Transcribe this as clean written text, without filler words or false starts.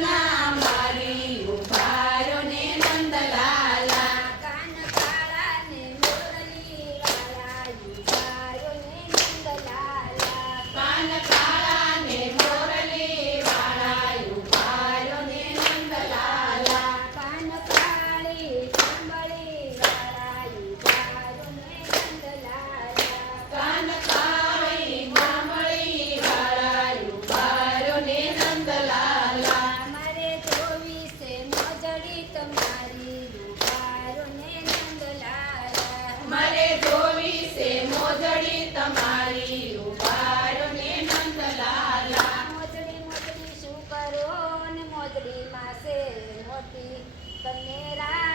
ના મારી ઉભારો ને નંદલાલા કાન કાળા ને મોરલી વાળા ઉભારો ને નંદલાલા કાન કાળા ને મોરલી વાળા ઉભારો ને નંદલાલા કાન કાળી સાંભળી વાળા ઉભારો ને નંદલાલા કાન કાળી મામળી વાળા ઉભારો ને નંદલાલા અમારે ચોવીસે મોજડી તમારી ઉભારો ને નંદલાલા મારે જોવી છે મોજડી તમારી ઉભારો ને નંદલાલા મોજડી મોજડી શું કરો ને મોજડી માં છે મોતી તમને રા